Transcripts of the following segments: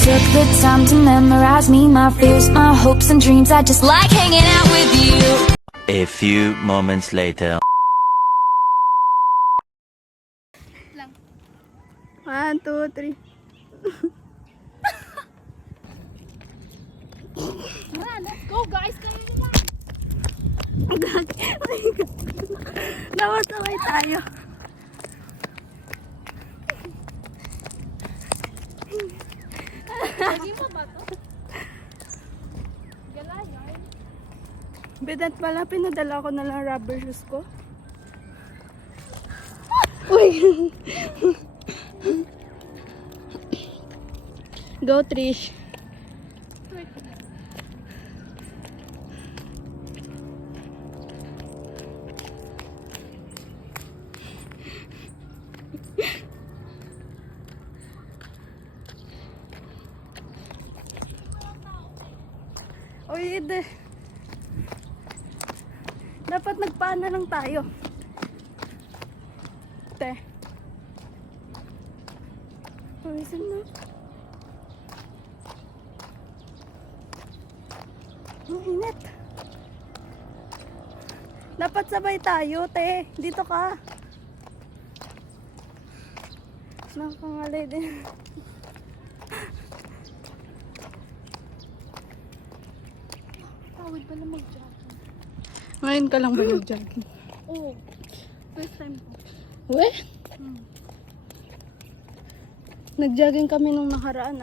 took the time to memorize me, my fears, my hopes and dreams. I just like hanging out with you. A few moments later. 1, 2, 3. Tara, let's go guys! Kaya naman! Dapat sabay tayo. Lagi mo ba to? Galayan. Bidat pala, pinadala ko na lang rubber shoes ko. Uy! Go, Trish. Uy, dapat nagpaana lang tayo. Te. Pawisan na. Ang init. Dapat sabay tayo, te. Dito ka. Nakakangalay din. Tawid pala mag-jogging. Ngayon ka lang ba nag-jogging? Oo. First time ko. We? Nag-jogging kami nung nakaraan,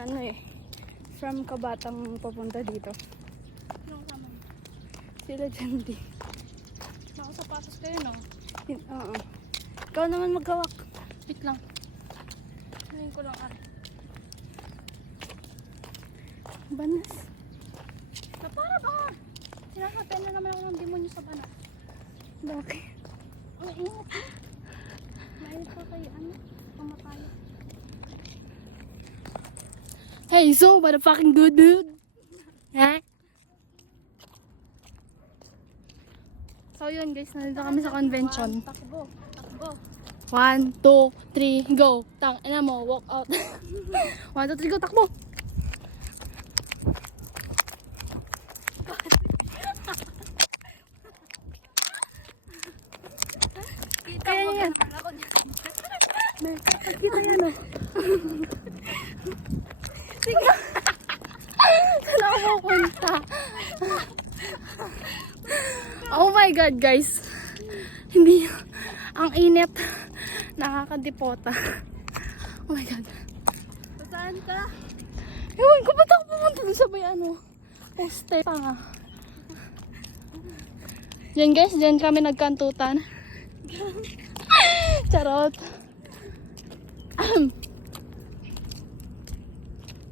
from Kabatang papunta dito. Yung sama niyo. Sila dyan di. Nakasapatos kayo, no? Oo. Ikaw naman maghawak. Wait lang. Ngayon ko lang Banas. Na para ba? Sinasabihan na naman ako ng demonyo sa banak. Bakit? Ang ingat. Mainit pa kayo, pamatay. Hey, so, what a fucking good dude. Ha? So yun guys, nandito kami sa convention. Takbo. 1, 2, 3, go. Ina mo, walk out. 1, 2, 3, go, takbo. Kaya yan. Kita yan, Sige. Saan ako pupunta? Oh my God, guys. Hindi. Ang init. Nakakadipota. Oh my God. Saan ka? Ewan ko, ba't ako pumunta dun sa may poste? Tanga. Diyan guys, diyan kami nagkantutan. Charot.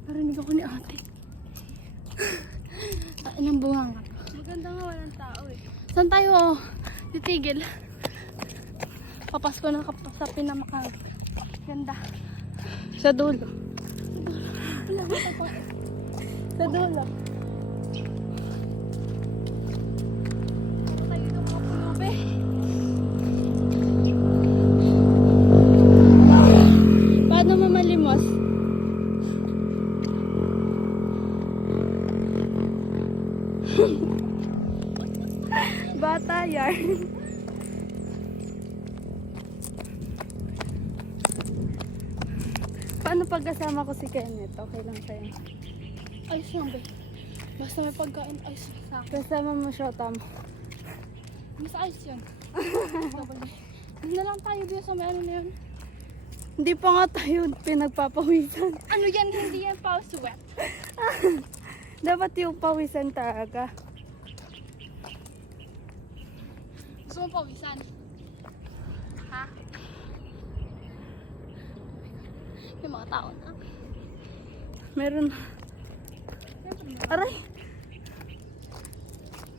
Narinig ako ni ate. Ilang bunga nga. Maganda nga walang tao eh. Saan tayo titigil? Papasko na sa pinamakaw. Ganda. Sa dulo. Sa dulo. Ano tayo ng mga pulubi? Paano mamalimos? Bata yan. Paano pagkasama ko si Kenneth? Okay lang sa'yo. Ayos lang ba? Basta may pagkain, ayos sa akin. Kasama mo siya, Tam. Mas ayos yun. Hindi na lang tayo dito sa may ano na yun. Hindi pa nga tayo pinagpapawisan. Ano yan? Hindi yan pa sweat. Dapat yung pawisan talaga. Gusto mo pawisan? Ha? Yung mga tao na. Meron. Aray!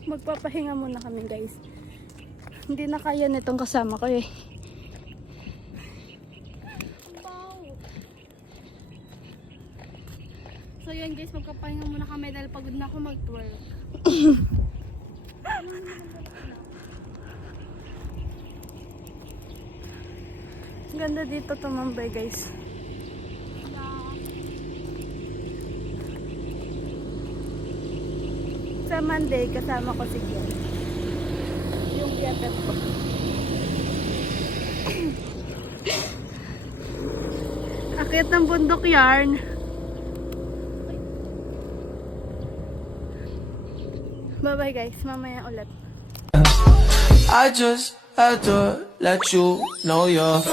Magpapahinga muna kami, guys. Hindi na kaya nitong kasama ko eh. Wow. So yun guys, magpapahinga muna kami dahil pagod na ako mag-twerk. Ganda dito tumambay, guys. sa Monday, kasama ko si Gwen. Yung BFF ko. Akit ng bundok yarn. Bye-bye guys, mamaya ulit. I just had to let you know you're